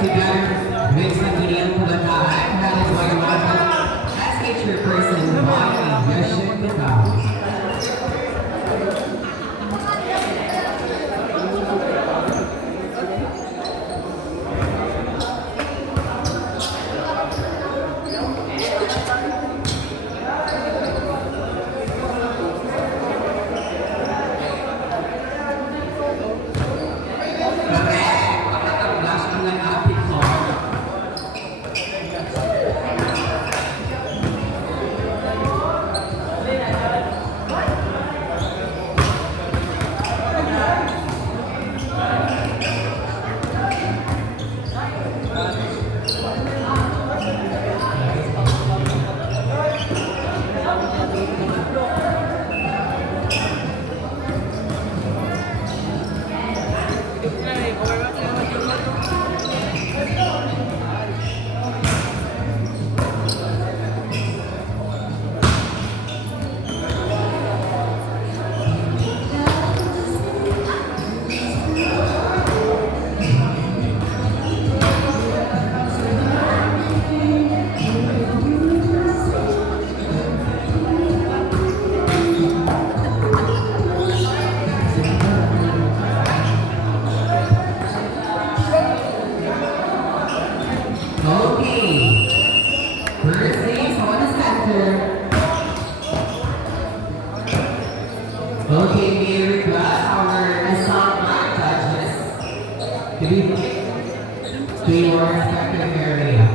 together with Sandian Pulataan, that is why welcome as feature person by Yashin Gata. Okay, we request our assigned judges to be to your respective area.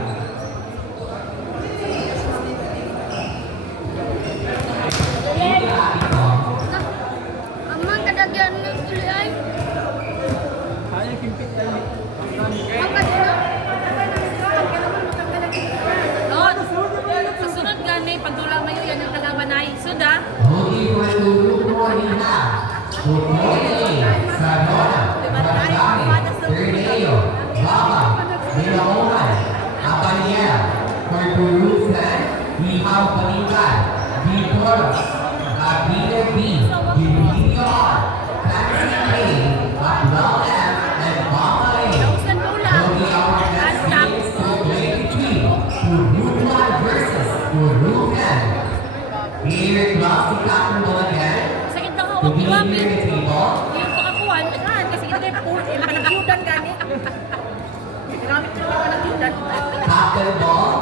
Amang kadagyan ng tuli ay. Ay, kimpit tayo. Ang kadino. Lord, sa sunod gani, pagdula mayo yan ang kalaban ay suda. Okay, we're to look for Nina. Okay, Sanona, Barangay, Trineo, Baba, Minaoman, Apanya, Corporusan, Ihaw Panitan, Bicoros, Abina B, Gibion, Taxi A, Aklau F, and Mama A. Nausan dula. Okay, our next game is to play between Purutan versus Purutan. Here, class captain again. Sakit na To hawak be ko here amin. at the table. Yung pakakuan, agad kasi ito yung pool. Yung panagyudan gani. Ginamit ko yung panagyudan. Captain ball.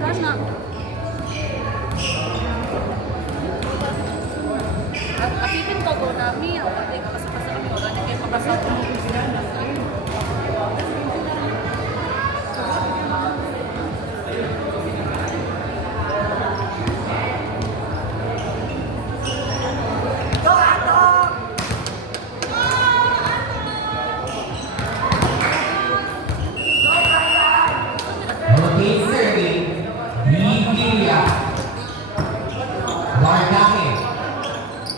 Sana. Apipin ko ko nami. Pati kapasa-pasa kami. Wala na kayo papasa. Okay, serving. Biblia. Barangay.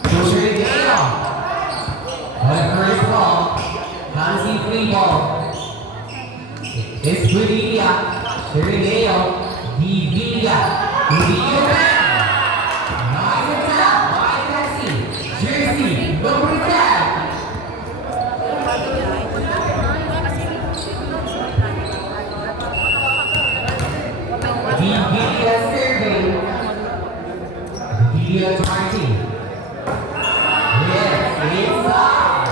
Trineo. On the first ball. Nancy free ball. It's Biblia. Trineo. Biblia. Biblia. Nice attack by Taxi. Jersey. Number 10. Biblia serving. Biblia targeting. Yes, inside.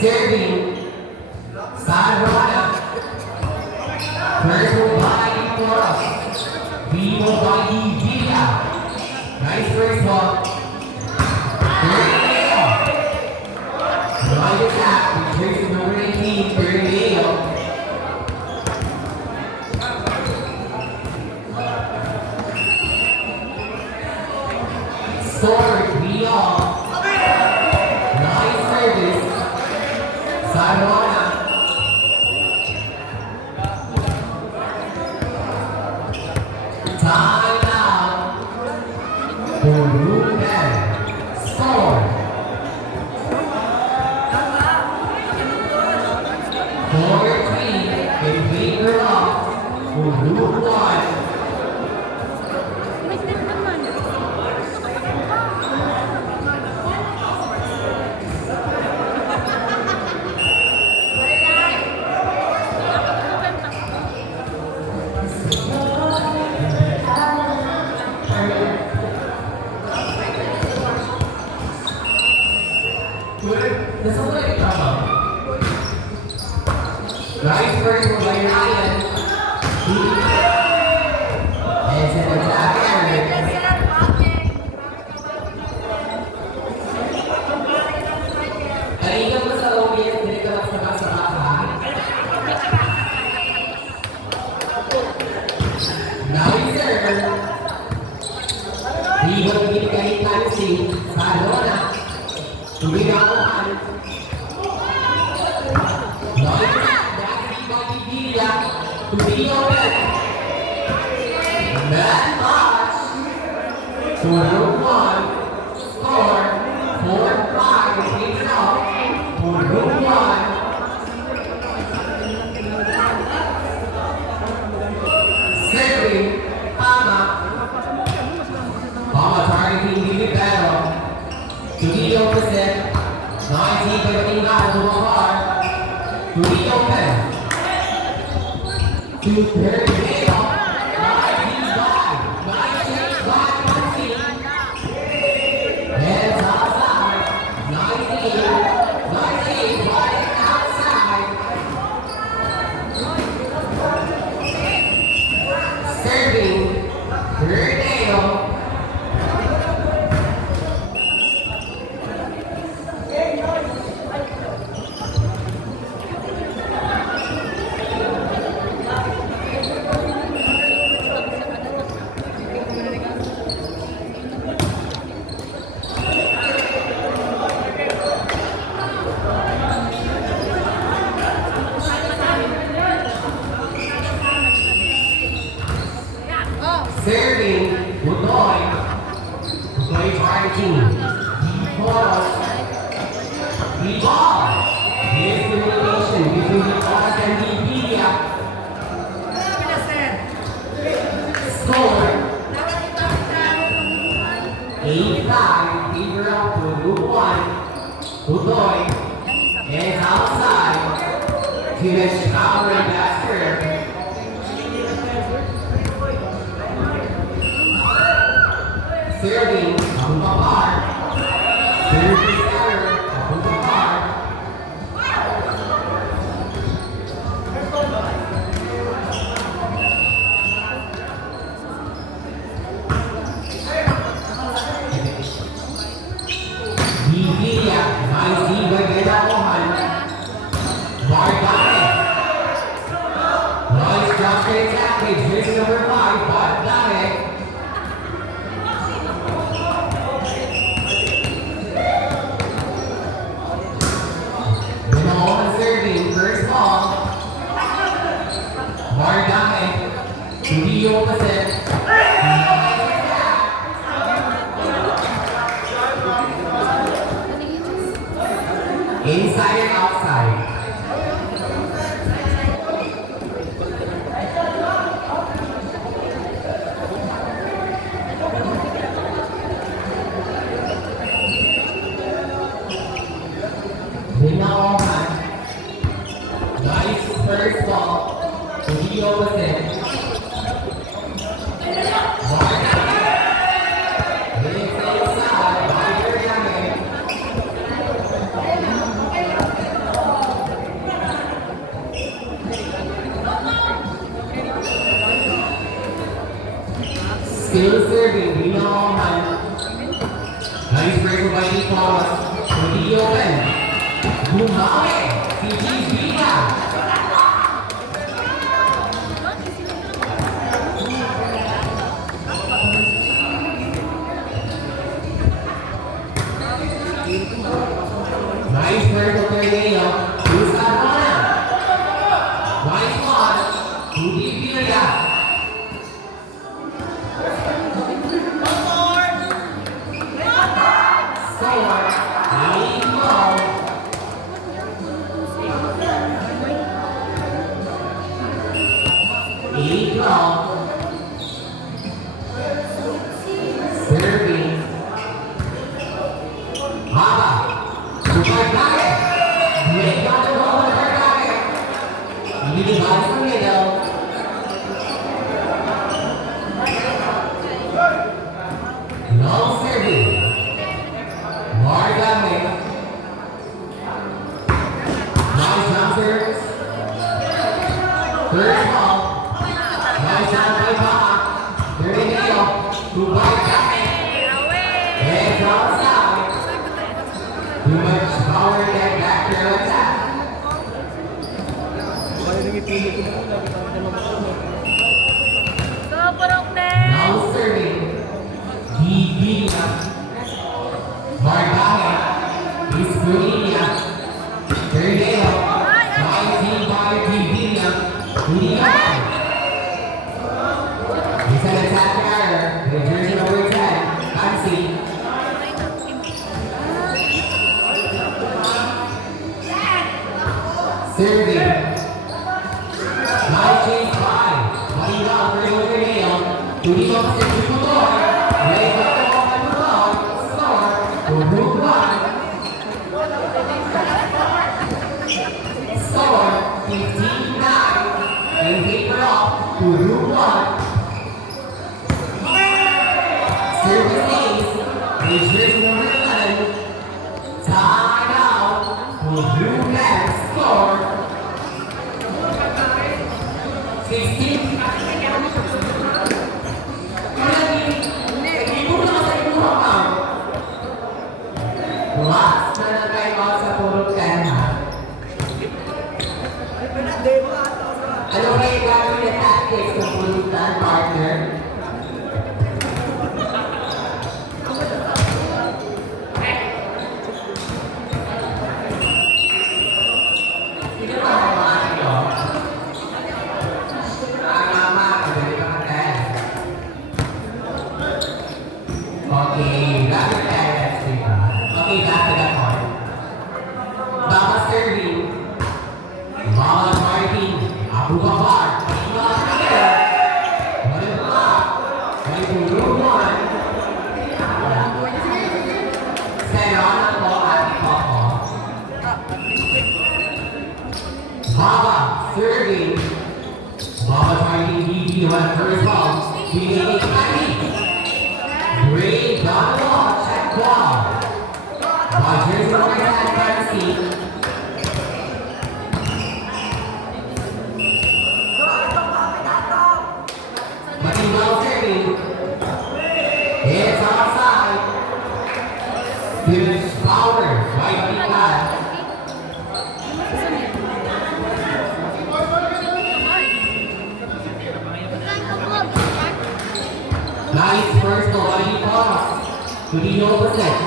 Serving. Sarwana. First move by Toros. B-move by Villa. Nice first ball. Termineo. Right attack. Returns to number 18, Termineo. Sword, we all. Nice service. Sarwana. Time out. For Ruben. Score. 4-3. In favor of Uruguay. May step naman. Nasa mo yung tama? Right first mo by Ryan. And sa pag-aakit. Kanina mo sa OBS, hindi ka lang sa ha? Now you serve. Hindi mo kahit si Sarona. Tuloy na ako. Nice. That's by Villa. To the open. That touch. Uruguay. Score. 4-5. It's out. Uruguay. Serving. Pama. Pama targeting Libero. To the opposite. 19 pagdating na ang lumapar. To the open. To third Leo. 19-5. 19-5. Heads outside. 19. 19. Right outside. Serving. Third Leo. Serving, Budoy. Budoy targeting. Toros. The ball. Here's the relation between the Toros and the Villa. Score. 8-5. Favor of Uruguay. Budoy. And outside. Finish power and basket. Serving, Abubakar. Serving error, Abubakar. Villa, nice D by Gedaohan. Bardame. Nice drop straight package, here's number 5, Bardame. Serving, first ball. Bardame. To the opposite. Inside and outside. Binaohan. Nice first ball. To the opposite. Bardame. It's inside. Bardame. Bumawi. Si Gizbina. Nice vertical tornado. Who's got one? Nice one. Who did feel that? Score. 8-12. Serving. Haba. Super target. Break down the ball with her target. Hindi di balik sa middle. Long serving. Margame. Nice jump serves. First ball. Nice jump by Baka. Thirty nail. To Margame. And drops out. Too much power to get back to your attack. Kaya nang ipili ko na lagi tayo na masunod. Go, Purokte! Now serving. Divina. Margame. Ispuria. Ternero. 19 by Divina. Divina. Isa na sa carrier. The jersey number 10. Fancy. Serving. Nice chase by. Malina ang Ternero Ternero. Tuloy ang Tutor. Raise up the ball by Tutor. Score. To Route 1. Score 15-9 and paper off to Route 1. Service ace is jersey number 11. Time out to Route 10. Score 16. Last na nag-time-out sa Purok 10 ha. Ano ba yung gagawin na tactics ng Purok 10 partner? Sino ba ang mga ito? Ang mama, pwede ka mag-test. Okay, gagawin test, diba? Okay, gagawin ako. Baka serving. Bawal Martin. Abu Bakar. Marimba. May tulong 1. Serana po at Coco. Baba. Serving. Bawal Martin. BB1 first ball. BB8 Kani. Great Donald. Check ball. Rogers number 10 Fancy. Matindaw serving. It's outside. Finish power. Right behind. Nice first body pass. To the opposite.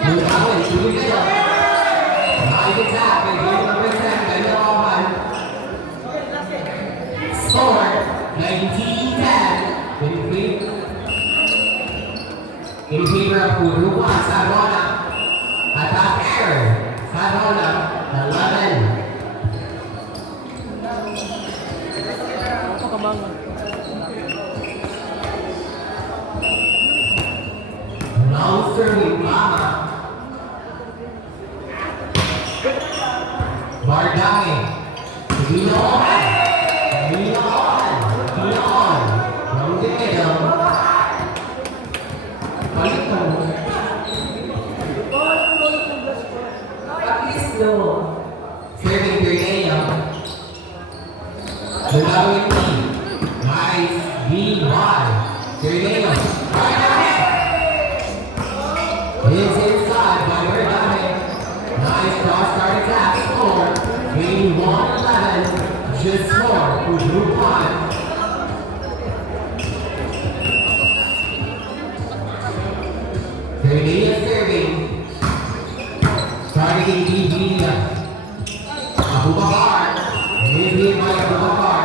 Move to the middle. Nice attack by jersey number 10. Galawan. Score 19-10 in favor of Uruguay. Sarona. Attack error. Sarona 11. Ako kabangan. Now serving Mama. Margame. Leon. From the middle. Palito. At least no. Serving Grenada. Dalawin T. Nice. B1. Grenada. Margame. It's inside by Margame. Nice all started to have score. 81-11. Just scored for Group 1. Grenada serving. Starting ABB. Abubakar. He's being by Abubakar.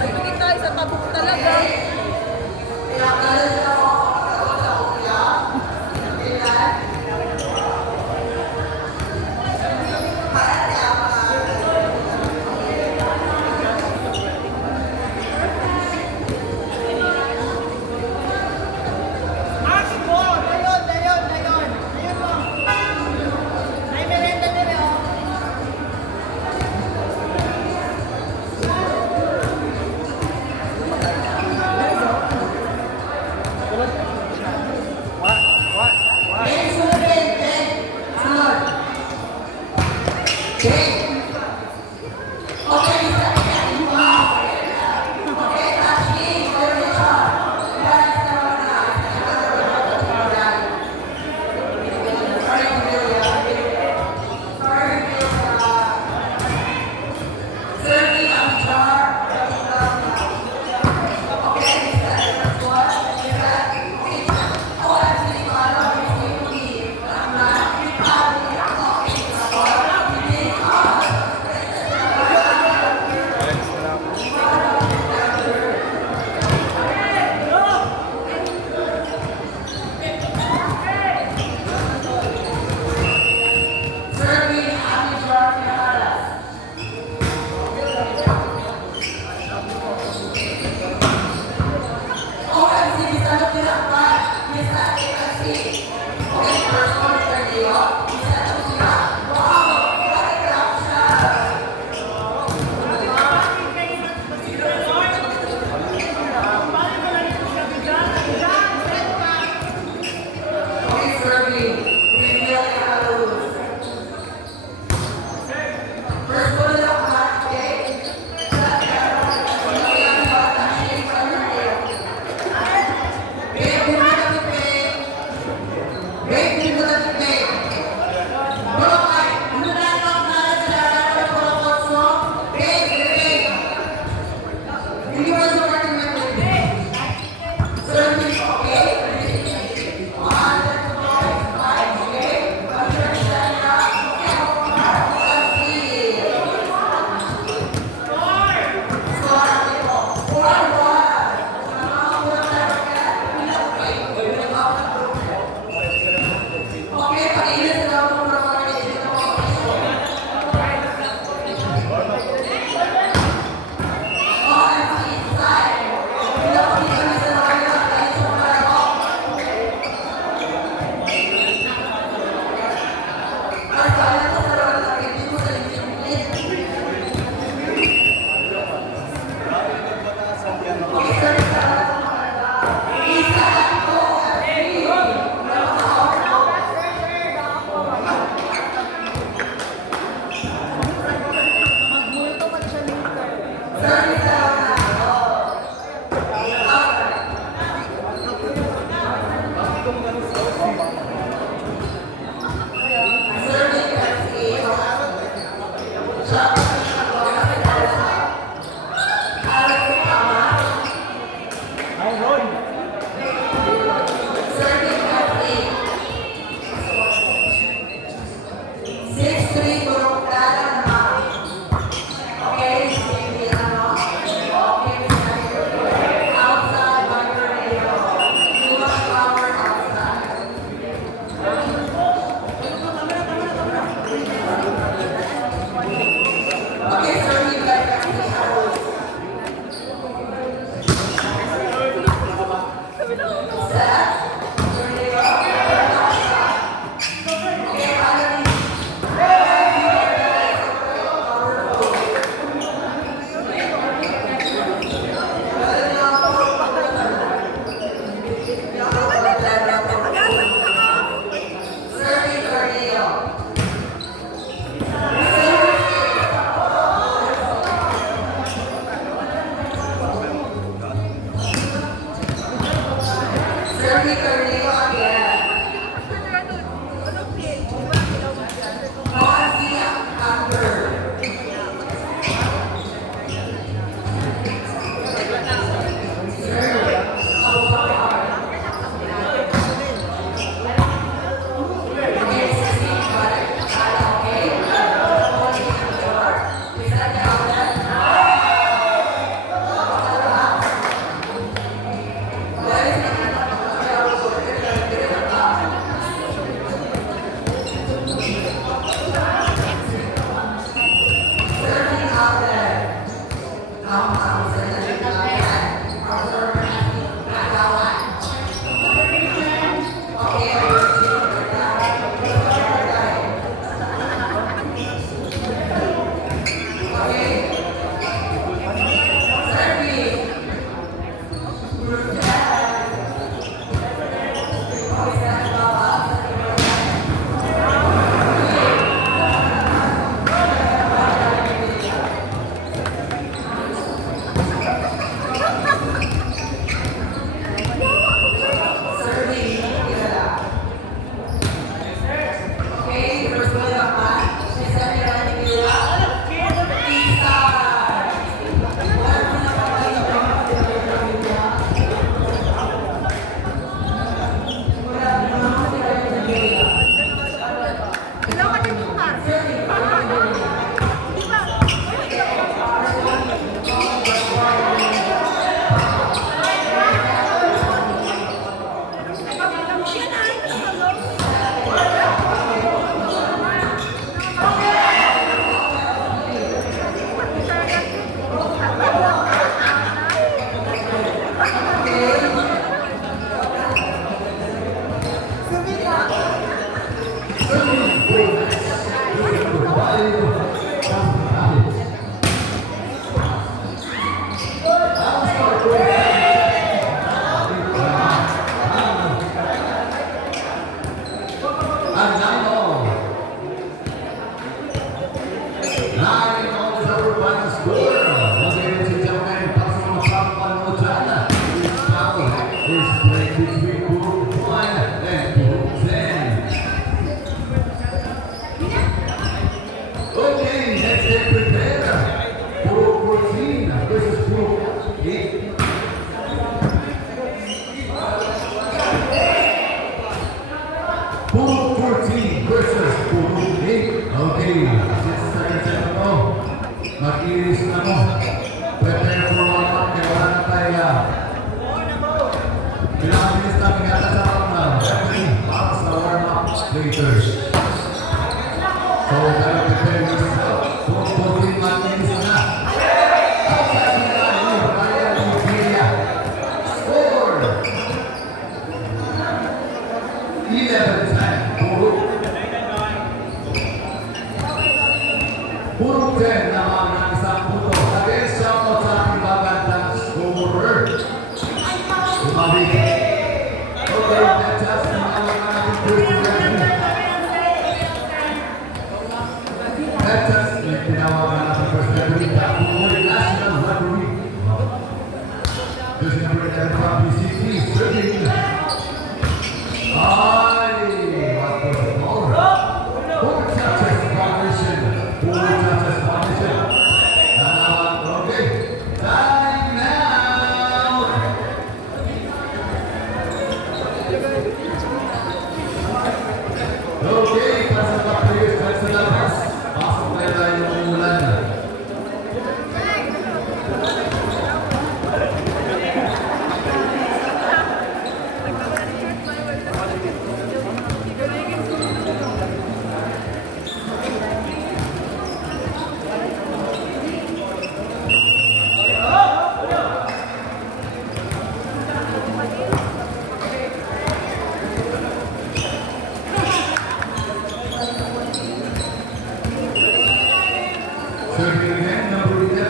Nagpigit tayo sa tabok talaga. Okay, let's get prepared. Puro 14 versus Puro 8. Puro 14 versus Puro 8. Okay, since sa mo, mag-iris na mo. Prepare for warm-up, kaya wala na tayo. Kailangan bilis namin yata sa round. Para sa warm-up later. So, gotta prepare yourself. Puro 14 mag-iris na. Outside the line, Ryan Lucia. Score! 11-10. Puro 10 naman ang isang puto. Against siya mo sa ating bagandang scorer. Kumabig. Okay, let's just naman ang ating first referee. Let's just tinawagan ang ating first referee. Puro national referee. Just number 11 from PCT. Serving. Ay, what was the ball? Four touches violation. Four touches violation. Okay. Time now. Okay, para sa mga players kahit sa labas. Pasok na tayo ng umulan. Serving again, number 11.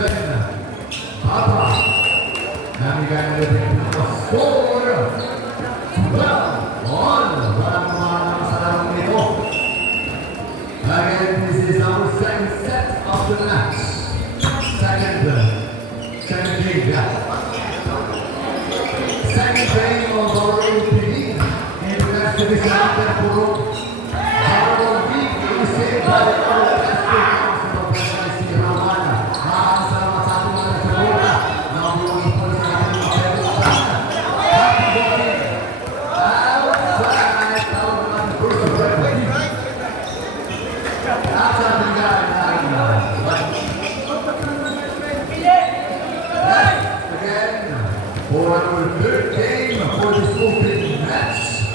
Papa. Namigay na rin ang score. 12-1. Walang mga sa larong nito. Again, this is our second set of the match. Second game. Second game of our OPD. In the next division of the Puro. Our league is saved by the for our third game for this opening match.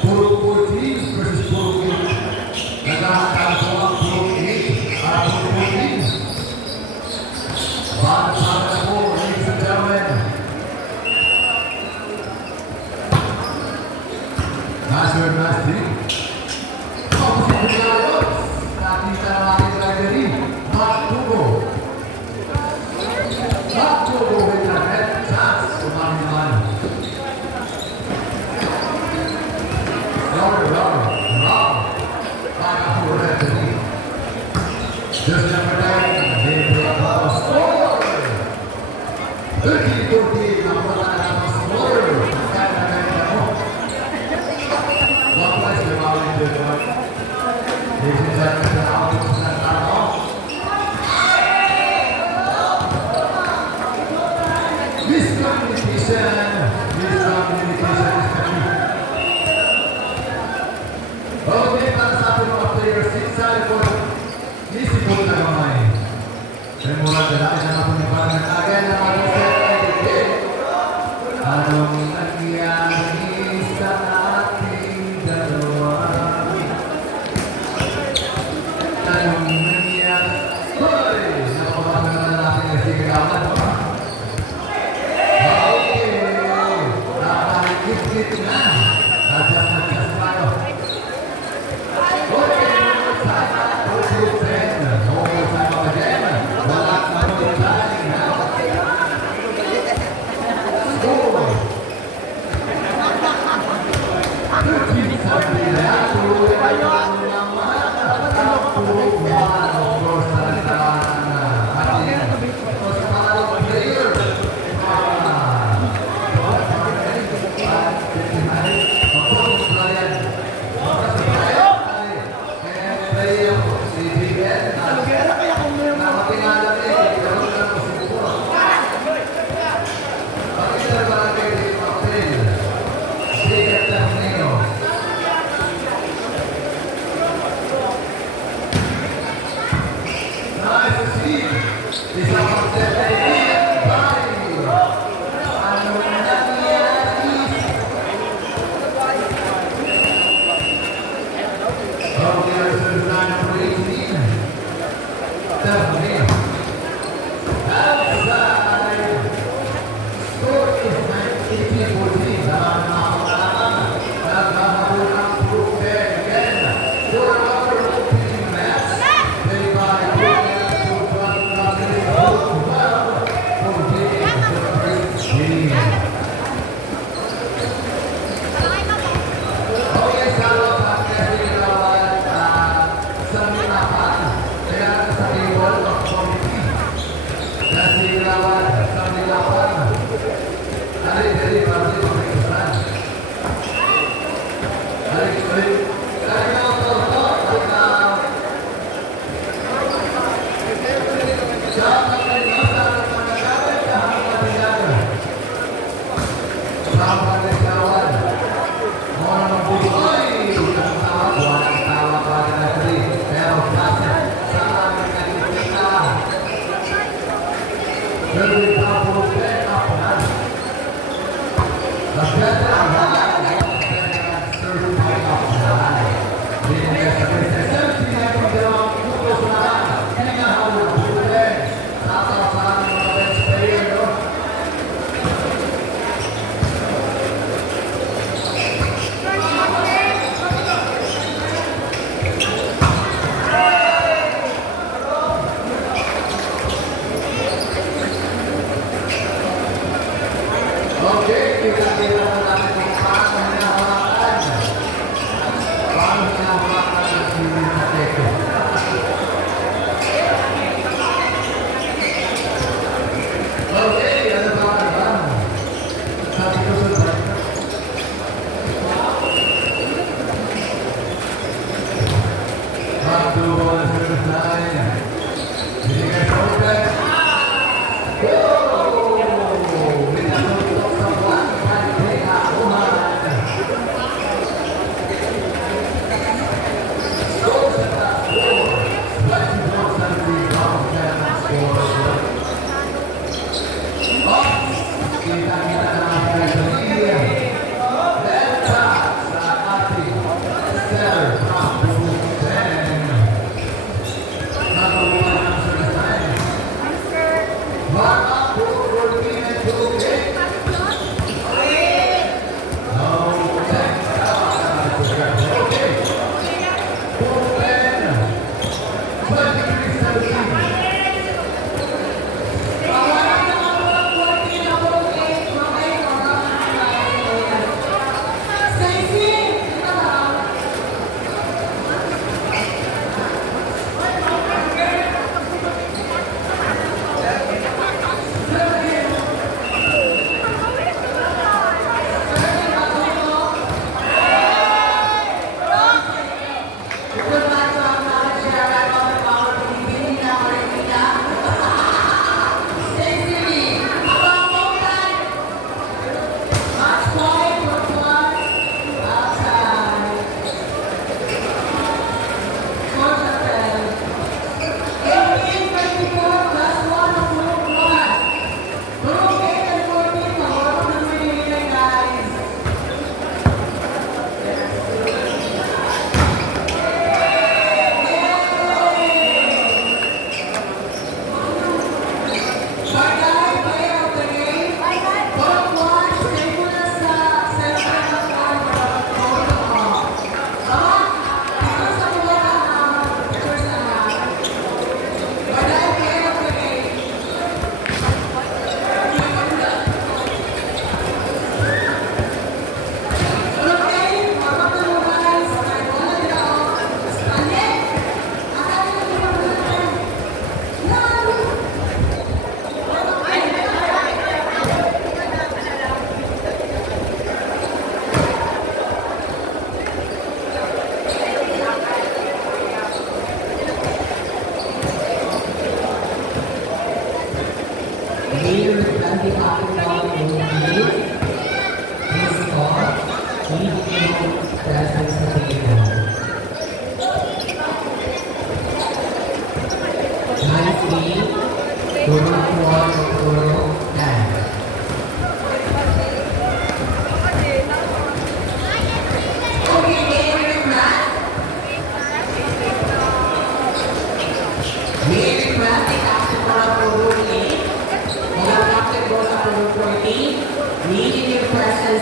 Puro 14 versus Puro 8. Naghahanap po ang Puro 8 at Puro 14. Bata na po, ladies and gentlemen. Master Nasty. Opposite Regalos. Nakita ng ating library. Mark Hugo. Mark Hugo with the head chance. Kumaniman. Robert. Para po referee. Just number 9. They break the score. 13-14 ang pagkakala ng score. Kaya na mo. One place may mawin to the one. Ladies and gentlemen, the outcomes ng tao. Miscommunication is kami. Okay, para sa ating mga players, inside for nisipot na kamay. Kaya mula dalakin na natin yung parang again na mga set. Anong nangyari sa ating dalawa? Anong nangyari? Hoy! Napabasa na natin yung sigawan. Okay. Nakakikit na. Adjust tayo. Okay, so it's line number 18. Stephanie. Outside. Score is 18-14. Sama ng mga pangalaman. Nagkakaroon ng Brooklyn again. For another opening match. Played by Brooklyn to for taking the first game. Okay, salah sa Kevin Lawan sa minapan. Kaya sa table of committee. Kasi Lawan sa minapan. Dari parti pemeriksaan. Dari Okay, kita tidak melakukan penghormatan. Penghormatan di KTP. Oke, ada kawan-kawan. Satu kesulitan. Satu bola selesai. Ini kan sobek.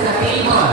sa table.